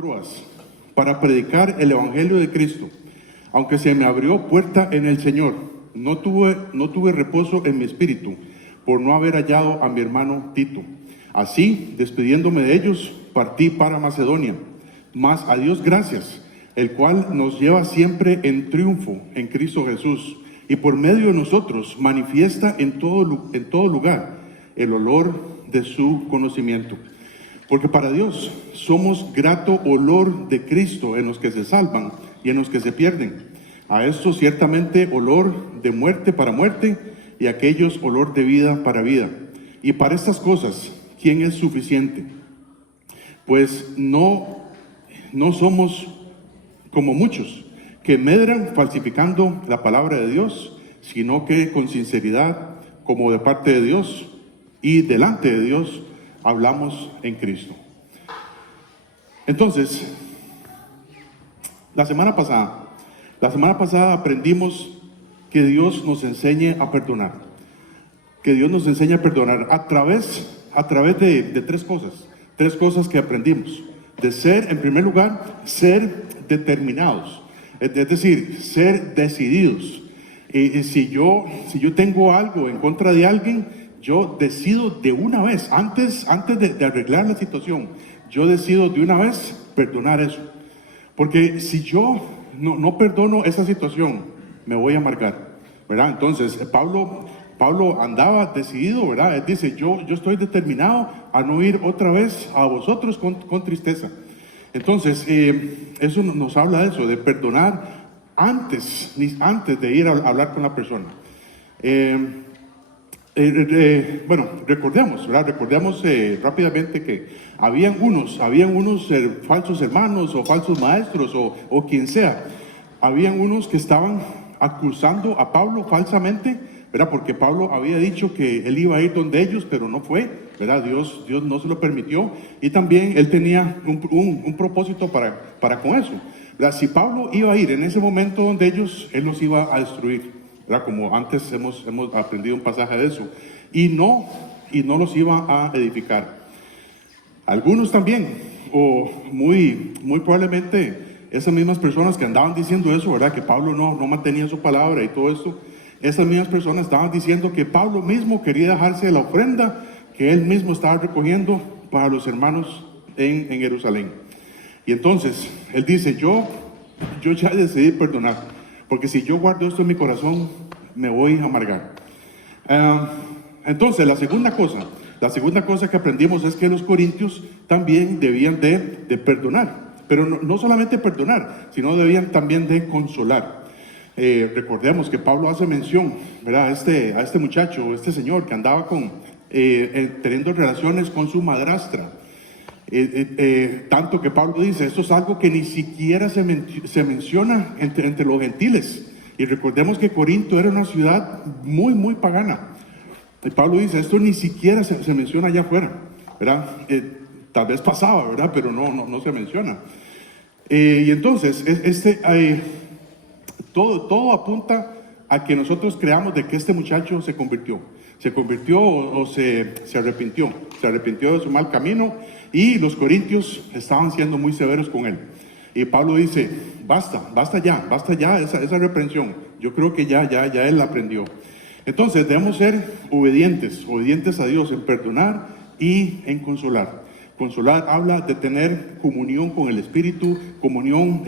Troas para predicar el Evangelio de Cristo, aunque se me abrió puerta en el Señor. No tuve reposo en mi espíritu por no haber hallado a mi hermano Tito. Así, despidiéndome de ellos, partí para Macedonia. Mas a Dios gracias, el cual nos lleva siempre en triunfo en Cristo Jesús, y por medio de nosotros manifiesta en todo lugar el olor de su conocimiento. Porque para Dios somos grato olor de Cristo en los que se salvan y en los que se pierden. A estos ciertamente olor de muerte para muerte, y a aquellos olor de vida para vida. Y para estas cosas, ¿quién es suficiente? Pues no somos como muchos que medran falsificando la palabra de Dios, sino que con sinceridad, como de parte de Dios y delante de Dios, hablamos en Cristo. Entonces, la semana pasada aprendimos que Dios nos enseñe a perdonar. Que Dios nos enseñe a perdonar a través de tres cosas que aprendimos. De ser, en primer lugar, ser determinados, es decir, ser decididos. Si yo tengo algo en contra de alguien, yo decido de una vez, antes de arreglar la situación, yo decido de una vez perdonar eso. Porque si yo no perdono esa situación, me voy a amargar, ¿verdad? Entonces, Pablo andaba decidido, ¿verdad? Él dice, yo estoy determinado a no ir otra vez a vosotros con tristeza. Entonces, eso nos habla de eso, de perdonar antes de ir a hablar con la persona. Bueno, recordemos rápidamente que habían unos falsos hermanos o falsos maestros o quien sea. Habían unos que estaban acusando a Pablo falsamente, ¿verdad? Porque Pablo había dicho que él iba a ir donde ellos, pero no fue, ¿verdad? Dios no se lo permitió, y también él tenía un propósito para con eso, ¿verdad? Si Pablo iba a ir en ese momento donde ellos, él los iba a destruir, ¿verdad? Como antes hemos aprendido un pasaje de eso, y no los iba a edificar. Algunos también, o muy probablemente esas mismas personas que andaban diciendo eso, ¿verdad? Que Pablo no mantenía su palabra y todo esto. Esas mismas personas estaban diciendo que Pablo mismo quería dejarse de la ofrenda que él mismo estaba recogiendo para los hermanos en Jerusalén. Y entonces, él dice, yo ya decidí perdonar, porque si yo guardo esto en mi corazón, me voy a amargar. Entonces, la segunda cosa que aprendimos es que los corintios también debían de perdonar, pero no solamente perdonar, sino debían también de consolar. Recordemos que Pablo hace mención, ¿verdad? a este muchacho, este señor que andaba teniendo relaciones con su madrastra. Tanto que Pablo dice, esto es algo que ni siquiera se menciona entre los gentiles. Y recordemos que Corinto era una ciudad muy pagana. Y Pablo dice, esto ni siquiera se menciona allá afuera, ¿verdad? Tal vez pasaba, ¿verdad? Pero no se menciona. Y entonces, todo apunta a que nosotros creamos de que este muchacho se convirtió o se arrepintió de su mal camino, y los corintios estaban siendo muy severos con él. Y Pablo dice, basta ya esa reprensión. Yo creo que ya él aprendió. Entonces debemos ser obedientes a Dios en perdonar y en consolar. Consolar habla de tener comunión con el Espíritu, comunión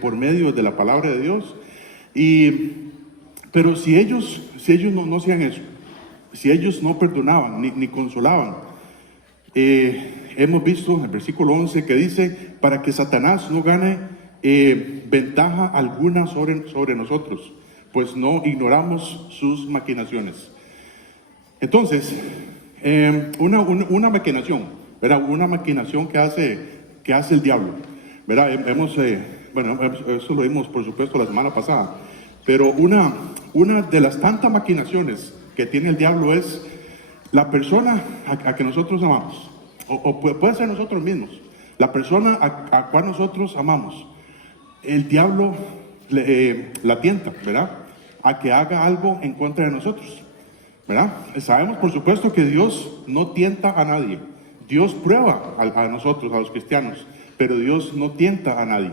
por medio de la palabra de Dios. Pero si ellos no hacían eso, si ellos no perdonaban ni consolaban, hemos visto en el versículo 11 que dice, para que Satanás no gane ventaja alguna sobre nosotros, pues no ignoramos sus maquinaciones. Entonces, una maquinación, ¿verdad? Una maquinación que hace el diablo, ¿verdad? Eso lo vimos por supuesto la semana pasada, pero una de las tantas maquinaciones que tiene el diablo es la persona a que nosotros amamos, o puede ser nosotros mismos, la persona a cual nosotros amamos. El diablo la tienta, ¿verdad? A que haga algo en contra de nosotros, ¿verdad? Sabemos por supuesto que Dios no tienta a nadie. Dios prueba a nosotros, a los cristianos, pero Dios no tienta a nadie.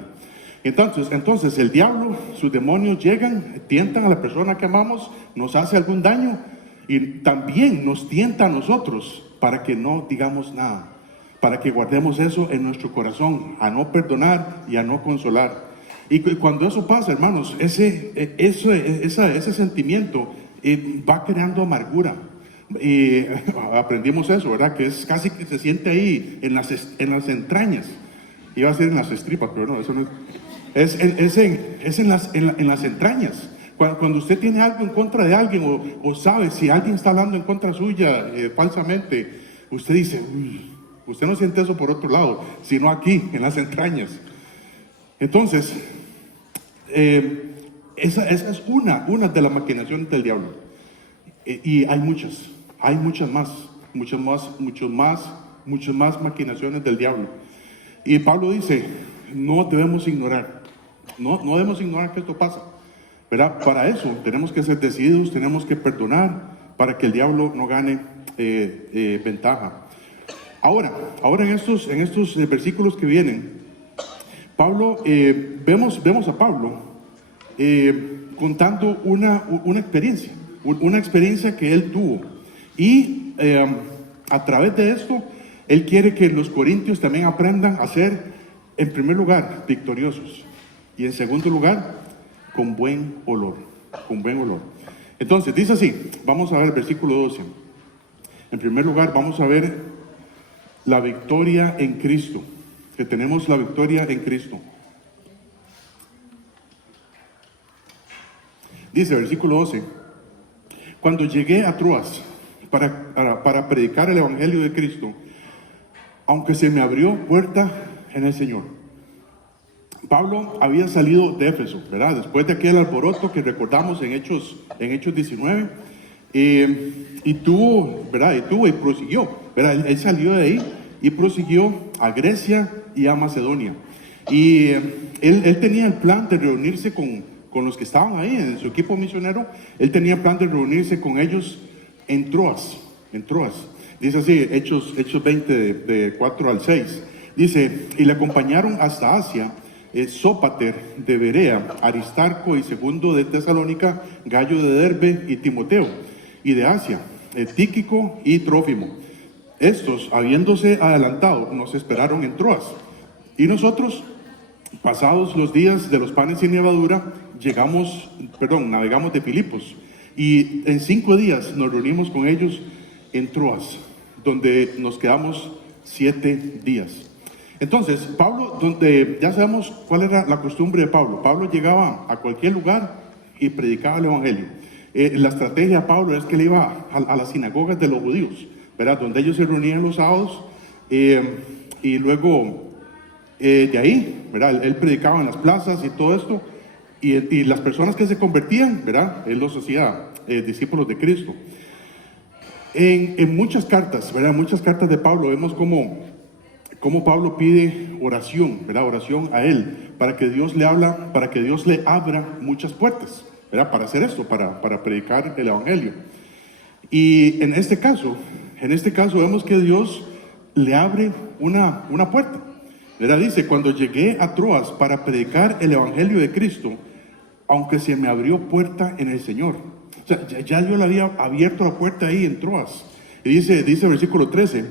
Entonces el diablo, sus demonios llegan, tientan a la persona que amamos, nos hace algún daño y también nos tienta a nosotros para que no digamos nada, para que guardemos eso en nuestro corazón, a no perdonar y a no consolar. Y cuando eso pasa, hermanos, ese sentimiento va creando amargura. Y aprendimos eso, ¿verdad? Que es casi que se siente ahí en las entrañas. Iba a ser en las estripas, pero no, eso no es. Es en las entrañas. Cuando usted tiene algo en contra de alguien o sabe si alguien está hablando en contra suya falsamente, usted dice, uy, usted no siente eso por otro lado, sino aquí, en las entrañas. Entonces, esa es una de las maquinaciones del diablo. Y hay muchas más maquinaciones del diablo. Y Pablo dice, no debemos ignorar que esto pasa, ¿verdad? Para eso tenemos que ser decididos, tenemos que perdonar para que el diablo no gane ventaja. Ahora en estos versículos que vienen, Pablo, vemos a Pablo contando una experiencia que él tuvo. Y a través de esto, él quiere que los corintios también aprendan a ser, en primer lugar, victoriosos. Y en segundo lugar, con buen olor. Entonces, dice así, vamos a ver el versículo 12. En primer lugar, vamos a ver la victoria en Cristo. Que tenemos la victoria en Cristo. Dice, versículo 12. Cuando llegué a Troas para predicar el Evangelio de Cristo, aunque se me abrió puerta en el Señor. Pablo había salido de Éfeso, ¿verdad? Después de aquel alboroto que recordamos en Hechos 19, y prosiguió, ¿verdad? Él salió de ahí y prosiguió a Grecia y a Macedonia. Y él tenía el plan de reunirse con los que estaban ahí en su equipo misionero. Él tenía el plan de reunirse con ellos en Troas. Dice así, Hechos 20 de 4 al 6. Dice, y le acompañaron hasta Asia, Sópater de Berea, Aristarco y Segundo de Tesalónica, Gallo de Derbe y Timoteo, y de Asia, Tíquico y Trófimo. Estos, habiéndose adelantado, nos esperaron en Troas. Y nosotros, pasados los días de los panes sin levadura, navegamos de Filipos. Y en 5 días nos reunimos con ellos en Troas, donde nos quedamos 7 días. Entonces, Pablo, donde ya sabemos cuál era la costumbre de Pablo. Pablo llegaba a cualquier lugar y predicaba el Evangelio. La estrategia de Pablo es que él iba a las sinagogas de los judíos, ¿verdad? Donde ellos se reunían los sábados, y luego de ahí, ¿verdad? Él predicaba en las plazas y todo esto, y las personas que se convertían, ¿verdad? Él los hacía discípulos de Cristo. En muchas cartas, ¿verdad? Muchas cartas de Pablo vemos cómo Pablo pide oración, ¿verdad? Oración a él, para que Dios le abra muchas puertas, ¿verdad? Para hacer esto, para predicar el Evangelio. Y en este caso vemos que Dios le abre una puerta, ¿verdad? Dice, cuando llegué a Troas para predicar el Evangelio de Cristo, aunque se me abrió puerta en el Señor. O sea, ya Dios le había abierto la puerta ahí en Troas. Y dice versículo 13,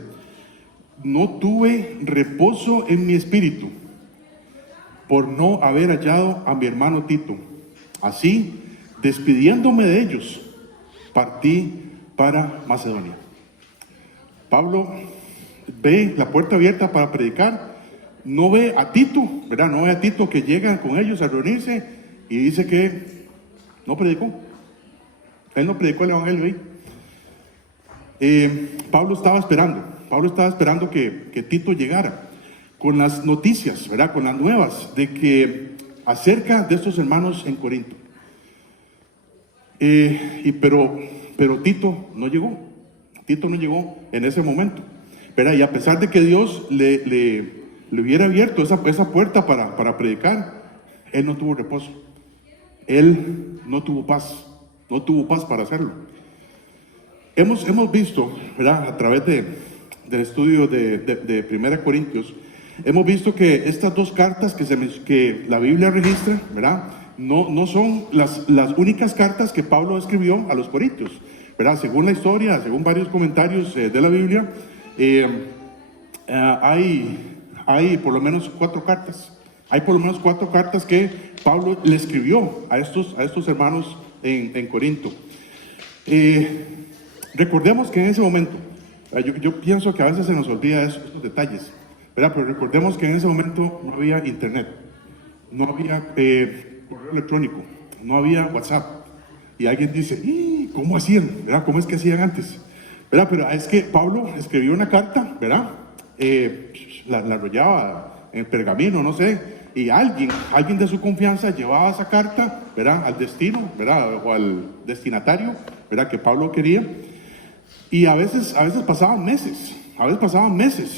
no tuve reposo en mi espíritu por no haber hallado a mi hermano Tito. Así, despidiéndome de ellos, partí para Macedonia. Pablo ve la puerta abierta para predicar, no ve a Tito, ¿verdad? No ve a Tito que llega con ellos a reunirse y dice que no predicó. Él no predicó el Evangelio ahí. Pablo estaba esperando que Tito llegara con las noticias, ¿verdad? Con las nuevas de acerca de estos hermanos en Corinto. Pero Tito no llegó. Tito no llegó en ese momento, ¿verdad? Y a pesar de que Dios le hubiera abierto esa puerta para predicar, él no tuvo reposo. Él no tuvo paz para hacerlo. Hemos visto, ¿verdad? A través del estudio de 1 Corintios, hemos visto que estas dos cartas que la Biblia registra, ¿verdad? No son las únicas cartas que Pablo escribió a los Corintios, ¿verdad? Según la historia, según varios comentarios de la Biblia, hay por lo menos 4 cartas. Hay por lo menos 4 cartas que Pablo le escribió a estos hermanos en Corinto. Recordemos que en ese momento, yo pienso que a veces se nos olvida estos detalles, ¿verdad? Pero recordemos que en ese momento no había internet, no había correo electrónico, no había WhatsApp. Y alguien dice, ¿cómo hacían? ¿Verdad? ¿Cómo es que hacían antes? ¿Verdad? Pero es que Pablo escribió una carta, ¿verdad? La enrollaba en pergamino, no sé, y alguien de su confianza llevaba esa carta, ¿verdad? Al destino, ¿verdad? O al destinatario, ¿verdad? Que Pablo quería. Y a veces pasaban meses,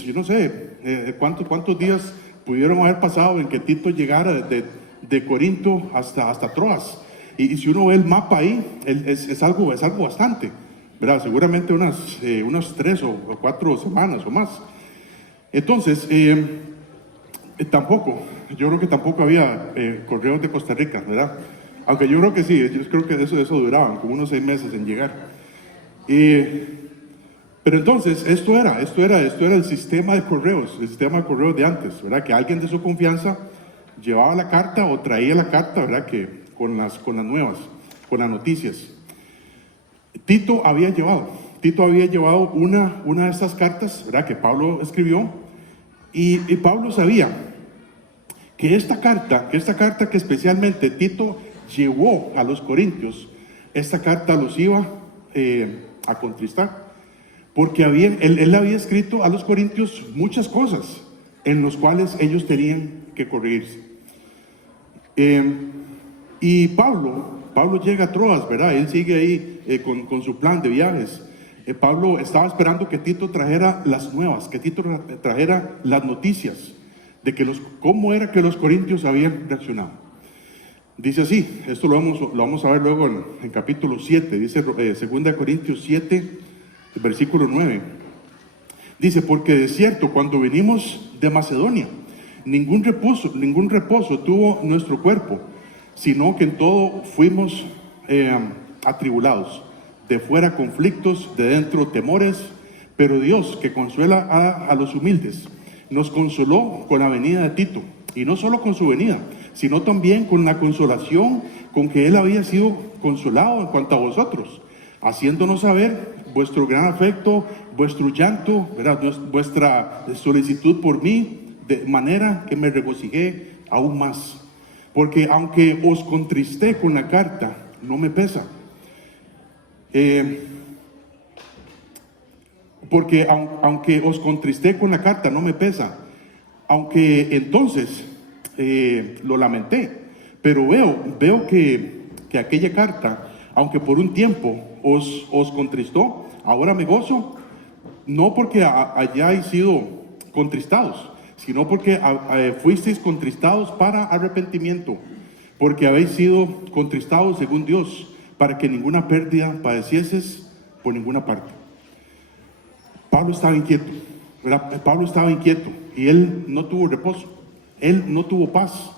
yo no sé cuántos días pudieron haber pasado en que Tito llegara de Corinto hasta Troas. Y si uno ve el mapa ahí, es algo bastante, ¿verdad? Seguramente unas 3 o 4 semanas o más. Entonces, yo creo que tampoco había correos de Costa Rica, ¿verdad? Aunque yo creo que sí, yo creo que eso duraban como unos 6 meses en llegar. Pero entonces, esto era el sistema de correos, de antes, ¿verdad? Que alguien de su confianza llevaba la carta o traía la carta, ¿verdad? Que con las nuevas, con las noticias. Tito había llevado una de estas cartas, ¿verdad? Que Pablo escribió, y Pablo sabía que esta carta que especialmente Tito llevó a los corintios, esta carta los iba a contristar. Porque él había escrito a los corintios muchas cosas en las cuales ellos tenían que corregirse. Y Pablo llega a Troas, ¿verdad? Él sigue ahí con su plan de viajes. Pablo estaba esperando que Tito trajera las nuevas, que Tito trajera las noticias de cómo era que los corintios habían reaccionado. Dice así, esto lo vamos a ver luego en capítulo 7, dice 2 Corintios 7, versículo 9. Dice, porque de cierto, cuando venimos de Macedonia, ningún reposo tuvo nuestro cuerpo, sino que en todo fuimos atribulados, de fuera conflictos, de dentro temores, pero Dios, que consuela a los humildes, nos consoló con la venida de Tito, y no solo con su venida, sino también con la consolación con que él había sido consolado en cuanto a vosotros, haciéndonos saber vuestro gran afecto, vuestro llanto, ¿verdad? Vuestra solicitud por mí, de manera que me regocijé aún más. Porque aunque os contristé con la carta, no me pesa. Porque aunque os contristé con la carta, no me pesa. Aunque entonces lo lamenté. Pero veo que aquella carta, aunque por un tiempo os contristó, ahora me gozo, no porque hayáis sido contristados, sino porque fuisteis contristados para arrepentimiento, porque habéis sido contristados según Dios, para que ninguna pérdida padecieses por ninguna parte. Pablo estaba inquieto, ¿verdad? Pablo estaba inquieto y él no tuvo reposo, él no tuvo paz,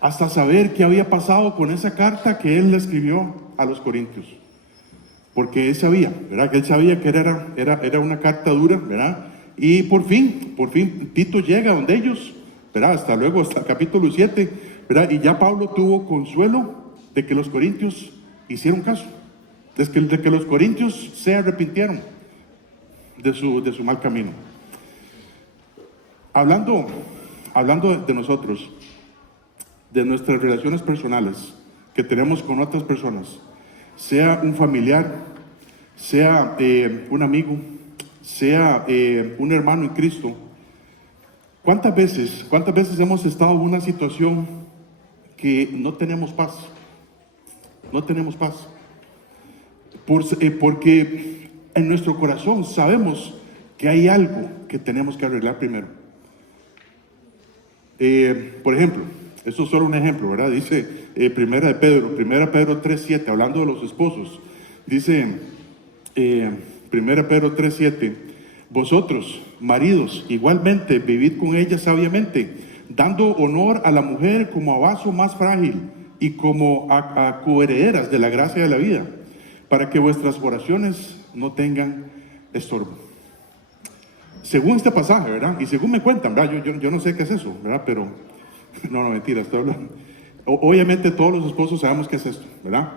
hasta saber qué había pasado con esa carta que él le escribió a los corintios. Porque él sabía, ¿verdad? Que él sabía que era una carta dura, ¿verdad? Y por fin Tito llega donde ellos, ¿verdad? Hasta el capítulo 7, ¿verdad? Y ya Pablo tuvo consuelo de que los corintios hicieron caso, de que los corintios se arrepintieron de su mal camino. Hablando de nosotros, de nuestras relaciones personales que tenemos con otras personas, sea un familiar, sea un amigo, sea un hermano en Cristo. ¿Cuántas veces hemos estado en una situación que no tenemos paz? No tenemos paz. Porque en nuestro corazón sabemos que hay algo que tenemos que arreglar primero. Por ejemplo, esto es solo un ejemplo, ¿verdad? Dice Primera Pedro 3:7, hablando de los esposos. Dice Primera Pedro 3:7, Vosotros, maridos, igualmente, vivid con ella sabiamente, dando honor a la mujer como a vaso más frágil y como a coherederas de la gracia de la vida, para que vuestras oraciones no tengan estorbo. Según este pasaje, ¿verdad? Y según me cuentan, ¿verdad? Yo no sé qué es eso, ¿verdad? Pero, no, mentira, estoy hablando. Obviamente todos los esposos sabemos qué es esto, ¿verdad?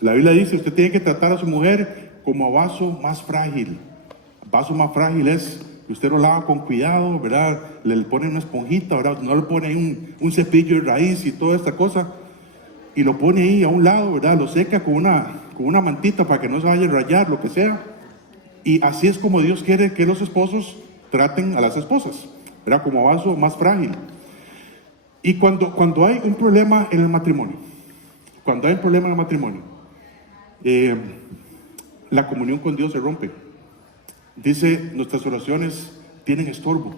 La Biblia dice, usted tiene que tratar a su mujer como a vaso más frágil. Vaso más frágil es que usted lo lava con cuidado, ¿verdad? Le pone una esponjita, ¿verdad? No le pone ahí un cepillo de raíz y toda esta cosa. Y lo pone ahí a un lado, ¿verdad? Lo seca con una mantita para que no se vaya a rayar, lo que sea. Y así es como Dios quiere que los esposos traten a las esposas, ¿verdad? Como vaso más frágil. Y cuando hay un problema en el matrimonio, la comunión con Dios se rompe. Dice, nuestras oraciones tienen estorbo.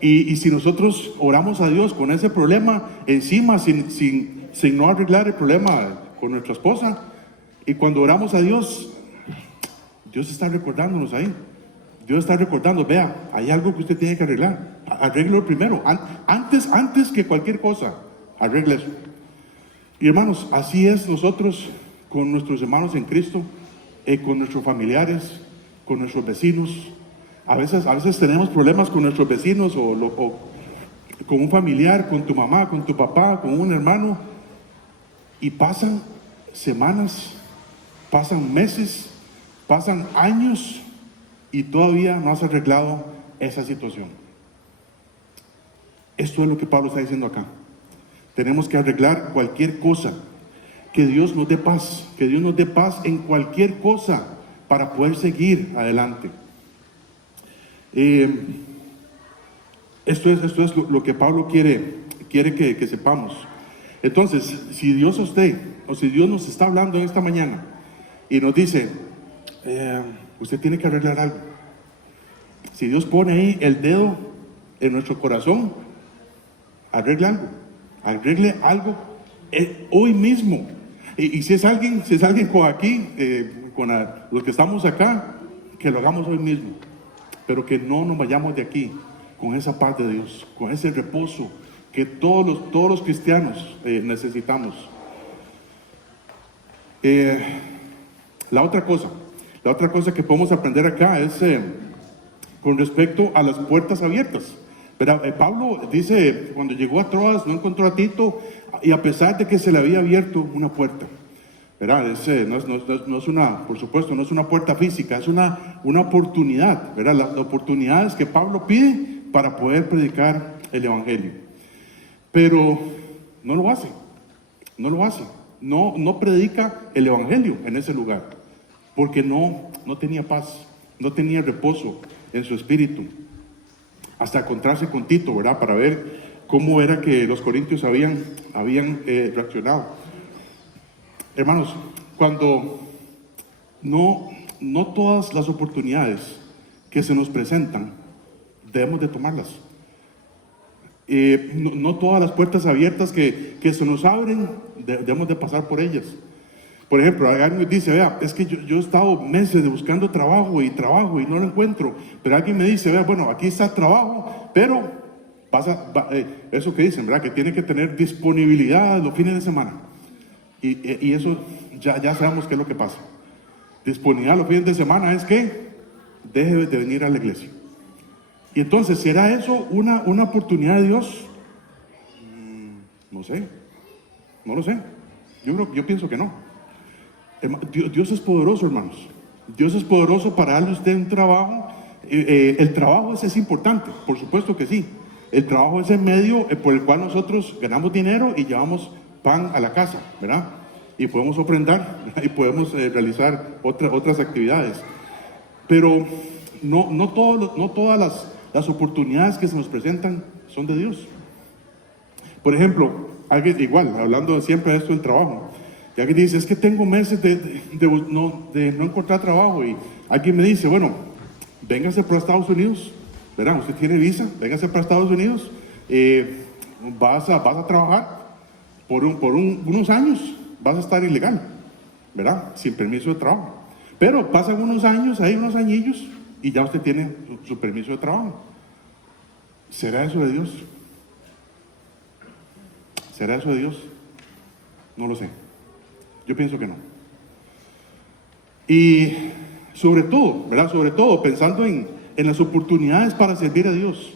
Y si nosotros oramos a Dios con ese problema encima, sin no arreglar el problema con nuestra esposa, y cuando oramos a Dios, Dios está recordándonos ahí. Dios está recordando, vea, hay algo que usted tiene que arreglar. Arréglelo primero, antes que cualquier cosa, arregle eso. Y hermanos, así es nosotros con nuestros hermanos en Cristo, con nuestros familiares, con nuestros vecinos. A veces tenemos problemas con nuestros vecinos o con un familiar, con tu mamá, con tu papá, con un hermano. Y pasan semanas, pasan meses, pasan años y todavía no has arreglado esa situación. Esto es lo que Pablo está diciendo acá. Tenemos que arreglar cualquier cosa. Que Dios nos dé paz. Que Dios nos dé paz en cualquier cosa para poder seguir adelante. Esto es lo que Pablo quiere que sepamos. Entonces, si Dios a usted, o si Dios nos está hablando en esta mañana y nos dice, usted tiene que arreglar algo. Si Dios pone ahí el dedo en nuestro corazón, arregle algo hoy mismo. Y si es alguien con aquí, los que estamos acá, que lo hagamos hoy mismo. Pero que no nos vayamos de aquí con esa paz de Dios, con ese reposo que todos los cristianos necesitamos. La otra cosa que podemos aprender acá es con respecto a las puertas abiertas. Pero Pablo dice, cuando llegó a Troas no encontró a Tito, y a pesar de que se le había abierto una puerta, ¿verdad? No es una, por supuesto, no es una puerta física, es una oportunidad, ¿verdad? La oportunidad es que Pablo pide para poder predicar el Evangelio. Pero no lo hace. No predica el Evangelio en ese lugar, porque no tenía paz, no tenía reposo en su espíritu. Hasta encontrarse con Tito, ¿verdad? Para ver cómo era que los corintios habían reaccionado. Hermanos, cuando no todas las oportunidades que se nos presentan debemos de tomarlas. No todas las puertas abiertas que se nos abren debemos de pasar por ellas. Por ejemplo, alguien me dice, vea, es que yo he estado meses buscando trabajo y no lo encuentro. Pero alguien me dice, vea, bueno, aquí está trabajo, pero eso que dicen, ¿verdad? Que tiene que tener disponibilidad los fines de semana. Y eso ya sabemos qué es lo que pasa. Disponibilidad los fines de semana es que deje de venir a la iglesia. Y entonces, ¿será eso una oportunidad de Dios? No sé, no lo sé. Yo pienso que no. Dios es poderoso, hermanos. Dios es poderoso para darle a usted un trabajo. El trabajo es importante, por supuesto que sí. El trabajo es el medio por el cual nosotros ganamos dinero y llevamos pan a la casa, ¿verdad? Y podemos ofrendar, ¿verdad? Y podemos realizar otras actividades. Pero no todas las oportunidades que se nos presentan son de Dios. Por ejemplo, alguien igual, hablando siempre de esto del trabajo, y alguien dice, es que tengo meses de no encontrar trabajo, y alguien me dice, bueno, véngase para Estados Unidos, ¿verdad? Usted tiene visa, véngase para Estados Unidos, vas a trabajar por unos años, vas a estar ilegal, ¿verdad? Sin permiso de trabajo. Pero pasan unos años, hay unos añillos, y ya usted tiene su permiso de trabajo. ¿Será eso de Dios? ¿Será eso de Dios? No lo sé. Yo pienso que no. Y sobre todo, ¿verdad? Sobre todo pensando en las oportunidades para servir a Dios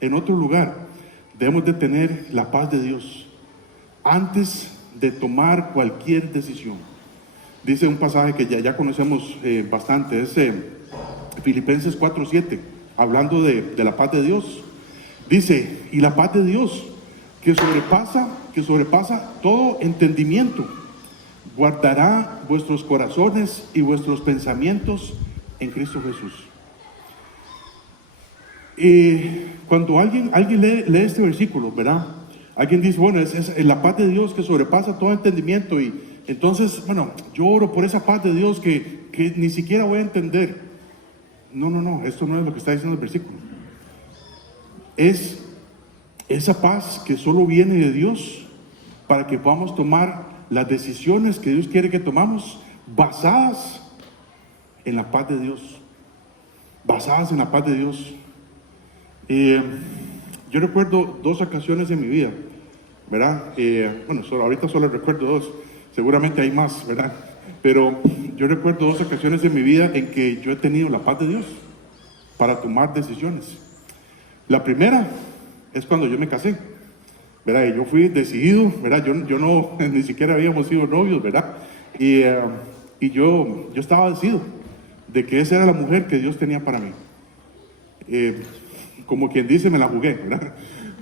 en otro lugar, debemos de tener la paz de Dios antes de tomar cualquier decisión. Dice un pasaje que ya conocemos bastante, es Filipenses 4:7, hablando de la paz de Dios. Dice, y la paz de Dios que sobrepasa todo entendimiento, guardará vuestros corazones y vuestros pensamientos en Cristo Jesús. Cuando alguien lee este versículo, ¿verdad? Alguien dice, bueno, es la paz de Dios que sobrepasa todo entendimiento, y entonces, bueno, yo oro por esa paz de Dios que ni siquiera voy a entender. No, esto no es lo que está diciendo el versículo. Es esa paz que solo viene de Dios para que podamos tomar las decisiones que Dios quiere que tomamos basadas en la paz de Dios. Basadas en la paz de Dios. Yo recuerdo 2 ocasiones en mi vida, ¿verdad? Bueno, ahorita solo recuerdo 2, seguramente hay más, ¿verdad? Pero yo recuerdo 2 ocasiones en mi vida en que yo he tenido la paz de Dios para tomar decisiones. La primera es cuando yo me casé, ¿verdad? Y yo fui decidido, ¿verdad? Yo no, ni siquiera habíamos sido novios, ¿verdad? Y yo estaba decidido de que esa era la mujer que Dios tenía para mí. Como quien dice, me la jugué, ¿verdad?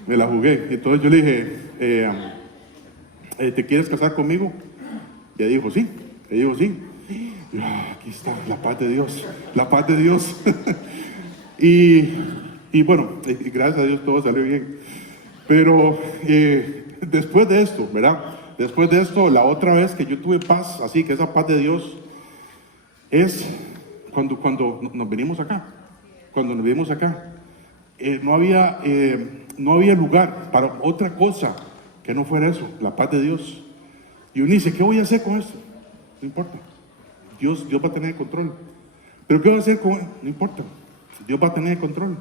Me la jugué. Entonces yo le dije, ¿te quieres casar conmigo? Y ella dijo, sí. Ella dijo, sí. Y, aquí está, la paz de Dios. La paz de Dios. y bueno, gracias a Dios todo salió bien. Pero después de esto, ¿verdad? Después de esto, la otra vez que yo tuve paz, así que esa paz de Dios, es cuando nos venimos acá. Cuando nos venimos acá. No había lugar para otra cosa que no fuera eso, la paz de Dios. Y uno dice, ¿qué voy a hacer con esto? No importa. Dios va a tener el control. ¿Pero qué voy a hacer con él? No importa. Dios va a tener el control.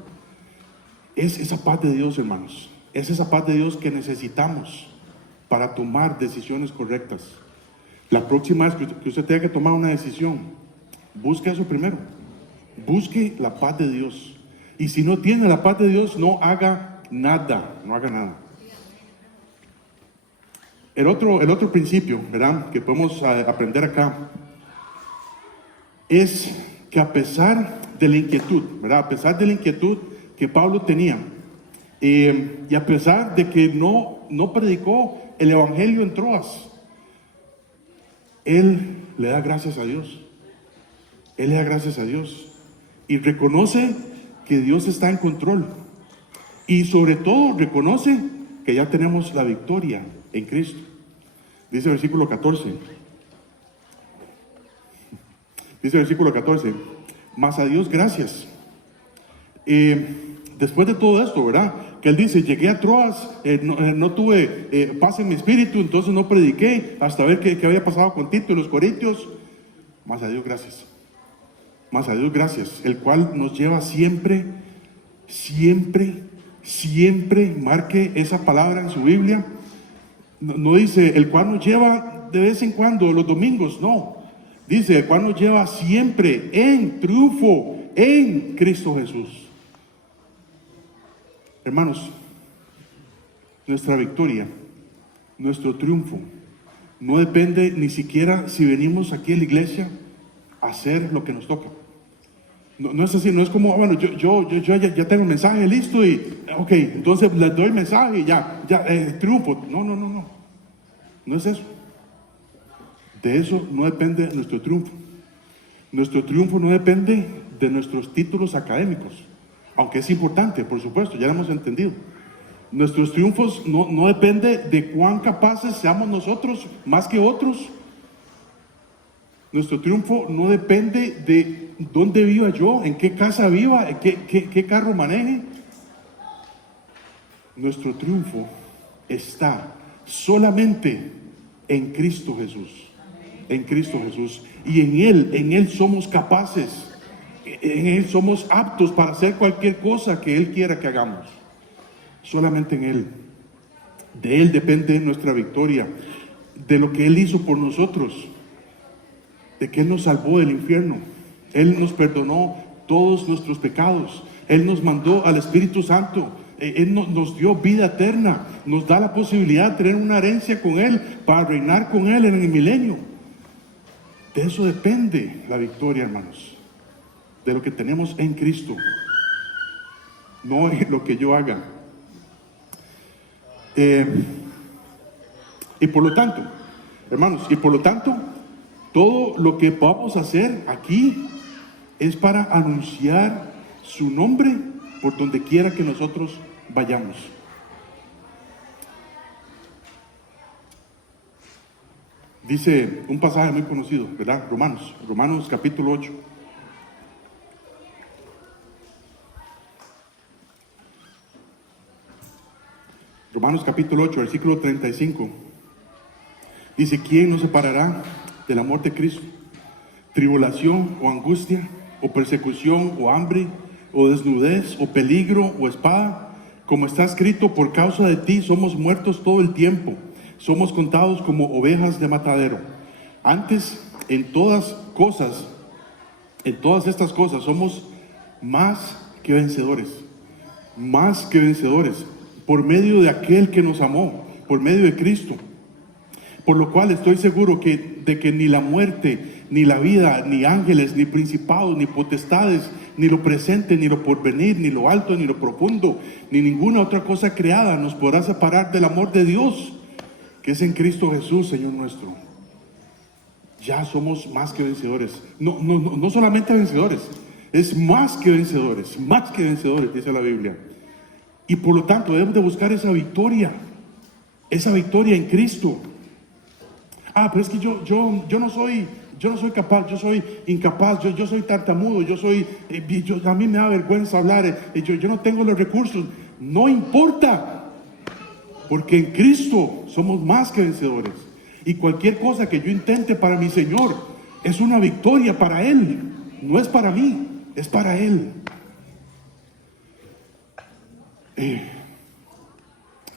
Es esa paz de Dios, hermanos. Es esa paz de Dios que necesitamos para tomar decisiones correctas. La próxima vez que usted tenga que tomar una decisión, busque eso primero. Busque la paz de Dios. Y si no tiene la paz de Dios, no haga nada. No haga nada. El otro principio, ¿verdad?, que podemos aprender acá es que a pesar de la inquietud, ¿verdad?, a pesar de la inquietud que Pablo tenía, y a pesar de que no predicó el evangelio en Troas, él le da gracias a Dios. Él le da gracias a Dios y reconoce que Dios está en control, y sobre todo reconoce que ya tenemos la victoria en Cristo. Dice el versículo 14. Dice el versículo 14. Mas a Dios gracias. Después de todo esto, ¿verdad?, que él dice, llegué a Troas, no tuve paz en mi espíritu, entonces no prediqué hasta ver qué había pasado con Tito y los corintios. Mas a Dios gracias. Mas a Dios gracias, el cual nos lleva siempre, marque esa palabra en su Biblia. No dice el cual nos lleva de vez en cuando, los domingos, no. Dice el cual nos lleva siempre en triunfo en Cristo Jesús. Hermanos, nuestra victoria, nuestro triunfo, no depende ni siquiera si venimos aquí a la iglesia a hacer lo que nos toca. No es así, no es como, bueno, yo ya tengo el mensaje listo y, ok, entonces les doy el mensaje y ya, triunfo. No. No es eso. De eso no depende nuestro triunfo. Nuestro triunfo no depende de nuestros títulos académicos, aunque es importante, por supuesto, ya lo hemos entendido. Nuestros triunfos no depende de cuán capaces seamos nosotros más que otros. Nuestro triunfo no depende de dónde viva yo, en qué casa viva, qué carro maneje. Nuestro triunfo está solamente en Cristo Jesús. En Cristo Jesús. Y en Él somos capaces En Él somos aptos para hacer cualquier cosa que Él quiera que hagamos. Solamente en Él. De Él depende nuestra victoria, de lo que Él hizo por nosotros, de que Él nos salvó del infierno. Él nos perdonó todos nuestros pecados. Él nos mandó al Espíritu Santo. Él nos dio vida eterna. Nos da la posibilidad de tener una herencia con Él para reinar con Él en el milenio. De eso depende la victoria, hermanos. De lo que tenemos en Cristo. No es lo que yo haga. Y por lo tanto, hermanos, todo lo que vamos a hacer aquí es para anunciar su nombre por donde quiera que nosotros vayamos. Dice un pasaje muy conocido, ¿verdad? Romanos capítulo 8. Romanos capítulo 8, versículo 35. Dice, ¿quién nos separará del amor de Cristo? ¿Tribulación o angustia, o persecución o hambre, o desnudez, o peligro, o espada? Como está escrito, por causa de ti somos muertos todo el tiempo. Somos contados como ovejas de matadero. Antes, en todas estas cosas, somos más que vencedores. Más que vencedores. Por medio de aquel que nos amó, por medio de Cristo. Por lo cual estoy seguro de que ni la muerte, ni la vida, ni ángeles, ni principados, ni potestades, ni lo presente, ni lo porvenir, ni lo alto, ni lo profundo, ni ninguna otra cosa creada nos podrá separar del amor de Dios, que es en Cristo Jesús, Señor nuestro. Ya somos más que vencedores. No solamente vencedores, es más que vencedores, dice la Biblia. Y por lo tanto debemos de buscar esa victoria en Cristo. Pero es que yo no soy capaz, yo soy incapaz, yo soy tartamudo, a mí me da vergüenza hablar, yo no tengo los recursos. No importa, porque en Cristo somos más que vencedores. Y cualquier cosa que yo intente para mi Señor es una victoria para Él, no es para mí, es para Él.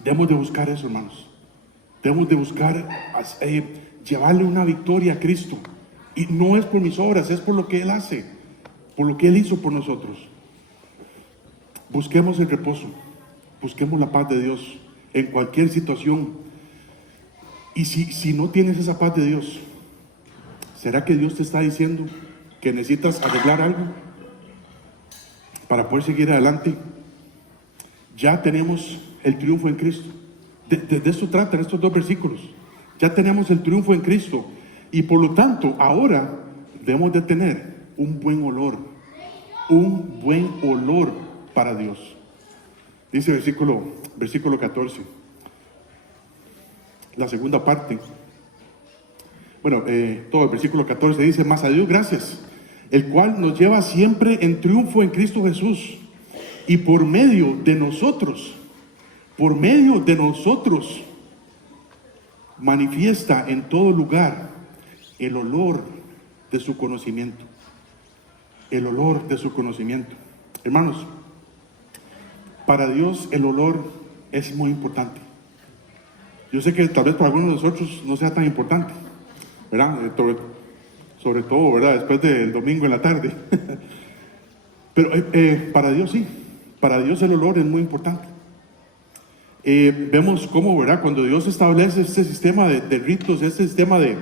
Debemos de buscar eso, hermanos. Debemos de buscar llevarle una victoria a Cristo. Y no es por mis obras, es por lo que Él hace, por lo que Él hizo por nosotros. Busquemos el reposo, busquemos la paz de Dios en cualquier situación. Y si no tienes esa paz de Dios, ¿será que Dios te está diciendo que necesitas arreglar algo para poder seguir adelante? Ya tenemos el triunfo en Cristo. De eso tratan estos dos versículos. Ya tenemos el triunfo en Cristo. Y por lo tanto, ahora debemos de tener un buen olor para Dios. Dice versículo 14. La segunda parte. Bueno, todo el versículo 14 dice, mas a Dios gracias, el cual nos lleva siempre en triunfo en Cristo Jesús. Y por medio de nosotros, manifiesta en todo lugar el olor de su conocimiento. El olor de su conocimiento. Hermanos, para Dios el olor es muy importante. Yo sé que tal vez para algunos de nosotros no sea tan importante, ¿verdad? Sobre todo, ¿verdad? Después del domingo en la tarde. Pero para Dios sí. Para Dios el olor es muy importante. Vemos cómo, ¿verdad? Cuando Dios establece este sistema de ritos, este sistema de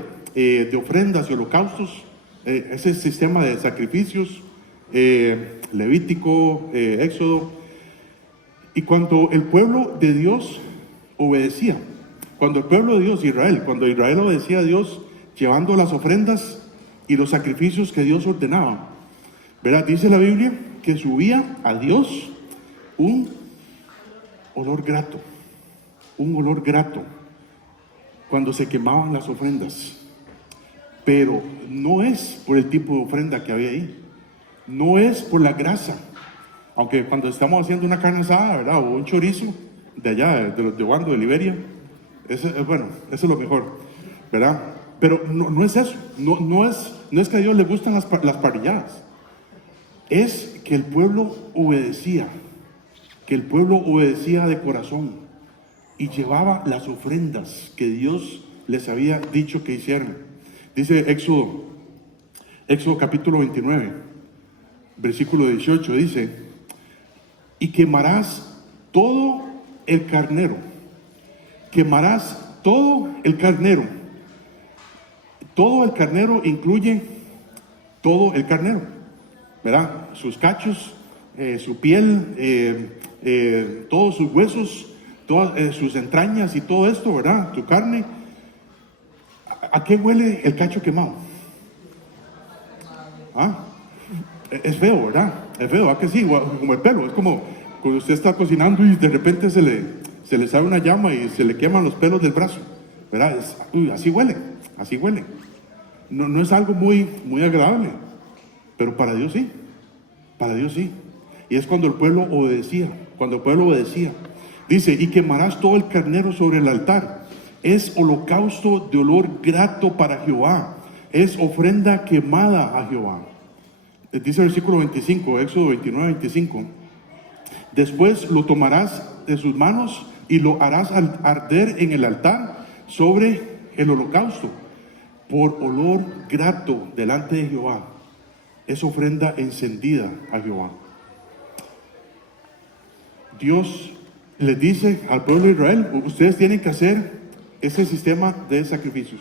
ofrendas y holocaustos, ese sistema de sacrificios, Levítico, Éxodo, y cuando el pueblo de Dios obedecía, cuando el pueblo de Dios, cuando Israel obedecía a Dios, llevando las ofrendas y los sacrificios que Dios ordenaba, ¿verdad? Dice la Biblia que subía a Dios un olor grato cuando se quemaban las ofrendas. Pero no es por el tipo de ofrenda que había ahí, no es por la grasa, aunque cuando estamos haciendo una carne asada, ¿verdad? O un chorizo de allá, de los de Wando, de Liberia, eso es lo mejor, ¿verdad? Pero no es eso, no es que a Dios le gustan las parrilladas. es que el pueblo obedecía, de corazón y llevaba las ofrendas que Dios les había dicho que hicieran. Dice Éxodo capítulo 29, versículo 18, dice: y quemarás todo el carnero, todo el carnero incluye todo el carnero, ¿verdad? Sus cachos, su piel, todos sus huesos, todas sus entrañas y todo esto, ¿verdad? Tu carne. ¿A qué huele el cacho quemado? ¿Ah? Es feo, ¿verdad? Es feo, ¿a que sí? Como el pelo, es como cuando usted está cocinando y de repente se le sale una llama y se le queman los pelos del brazo, ¿verdad? Así huele. No es algo muy agradable, pero para Dios sí. Y es cuando el pueblo obedecía, Dice: y quemarás todo el carnero sobre el altar. Es holocausto de olor grato para Jehová. Es ofrenda quemada a Jehová. Dice el versículo 25, Éxodo 29, 25. Después lo tomarás de sus manos y lo harás arder en el altar sobre el holocausto, por olor grato delante de Jehová. Es ofrenda encendida a Jehová. Dios les dice al pueblo de Israel: ustedes tienen que hacer ese sistema de sacrificios.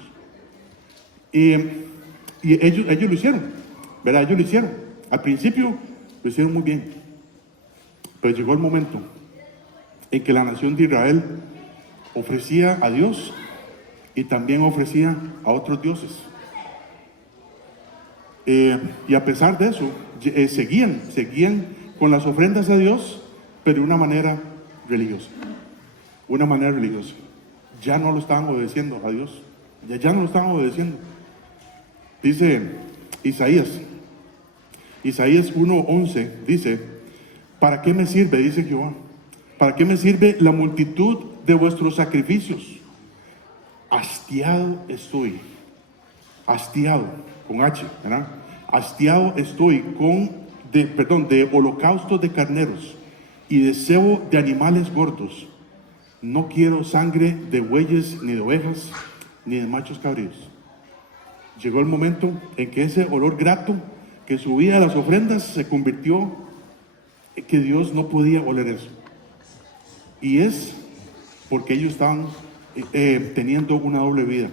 Y ellos lo hicieron, ¿verdad? Ellos lo hicieron. Al principio lo hicieron muy bien, pero llegó el momento en que la nación de Israel ofrecía a Dios y también ofrecía a otros dioses. Y a pesar de eso, seguían con las ofrendas a Dios, pero de una manera religiosa. Ya no lo estaban obedeciendo a Dios. Ya no lo estaban obedeciendo. Dice Isaías 1:11, dice: ¿para qué me sirve, dice Jehová? ¿Para qué me sirve la multitud de vuestros sacrificios? Hastiado estoy, con H, ¿verdad? Hastiado estoy de holocaustos de carneros y de cebo de animales gordos. No quiero sangre de bueyes, ni de ovejas, ni de machos cabríos. Llegó el momento en que ese olor grato que subía a las ofrendas se convirtió en que Dios no podía oler eso. Y es porque ellos estaban teniendo una doble vida.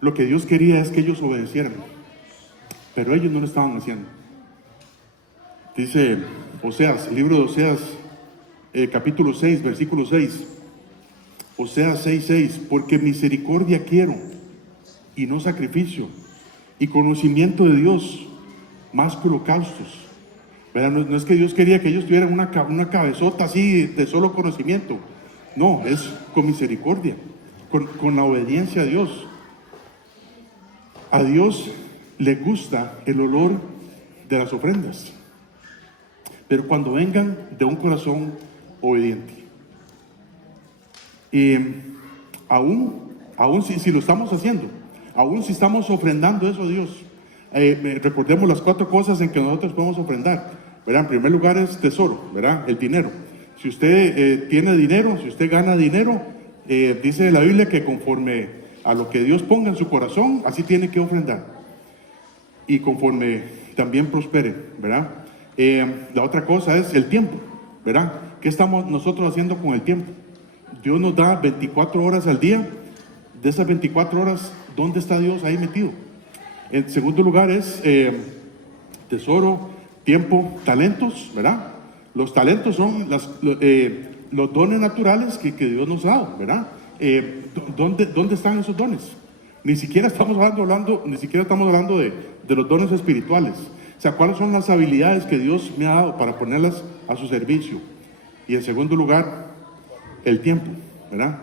Lo que Dios quería es que ellos obedecieran, pero ellos no lo estaban haciendo. Dice Oseas, el libro de Oseas, capítulo 6, versículo 6. Oseas 6:6: porque misericordia quiero y no sacrificio, y conocimiento de Dios más que holocaustos. ¿Verdad? No es que Dios quería que ellos tuvieran una cabezota así de solo conocimiento. No, es con misericordia, con la obediencia a Dios. A Dios le gusta el olor de las ofrendas, pero cuando vengan de un corazón obediente. Y aún si lo estamos haciendo, aún si estamos ofrendando eso a Dios, recordemos las 4 cosas en que nosotros podemos ofrendar, ¿verdad? En primer lugar es tesoro, ¿verdad? El dinero. Si usted tiene dinero, si usted gana dinero, dice la Biblia que conforme a lo que Dios ponga en su corazón, así tiene que ofrendar. Y conforme también prospere, ¿verdad? La otra cosa es el tiempo, ¿verdad? ¿Qué estamos nosotros haciendo con el tiempo? Dios nos da 24 horas al día. De esas 24 horas, ¿dónde está Dios ahí metido? En segundo lugar es tesoro, tiempo, talentos, ¿verdad? Los talentos son los dones naturales que Dios nos ha dado, ¿verdad? ¿Dónde están esos dones? Ni siquiera estamos hablando de los dones espirituales. O sea, ¿cuáles son las habilidades que Dios me ha dado para ponerlas a su servicio? Y en segundo lugar, el tiempo, ¿verdad?